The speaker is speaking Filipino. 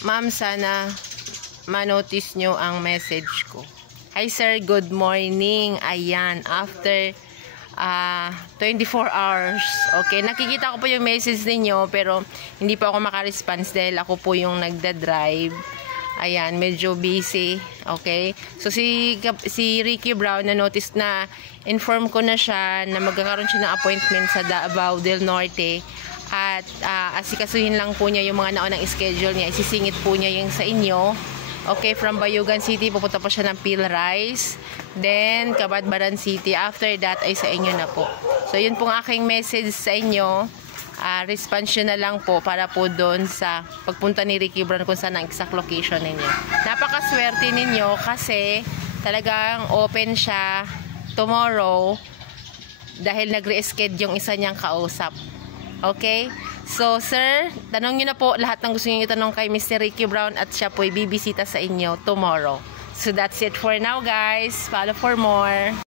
Ma'am, sana manotice nyo ang message ko. Hi sir, good morning. Ayan, after 24 hours. Okay, nakikita ko po yung message ninyo pero hindi po ako makaresponse dahil ako po yung nagda-drive. Ayan, medyo busy. Okay, so si Ricky Brown na notice na inform ko na siya na magkakaroon siya ng appointment sa Davao del Norte. At asikasuhin lang po niya yung mga naunang schedule niya. Isisingit po niya yung sa inyo. Okay, from Bayugan City, pupunta po siya ng Pilrice. Then, Cabadbaran City. After that, ay sa inyo na po. So, yun pong aking message sa inyo. Response nyo na lang po para po doon sa pagpunta ni Ricky Brown kung saan ang exact location ninyo. Napakaswerte ninyo kasi talagang open siya tomorrow dahil nag-reschedule yung isa niyang kausap. Okay? So, sir, tanong nyo na po lahat ng gusto nyo itanong kay Mr. Ricky Brown at siya po ay bibisita sa inyo tomorrow. So, that's it for now, guys. Follow for more.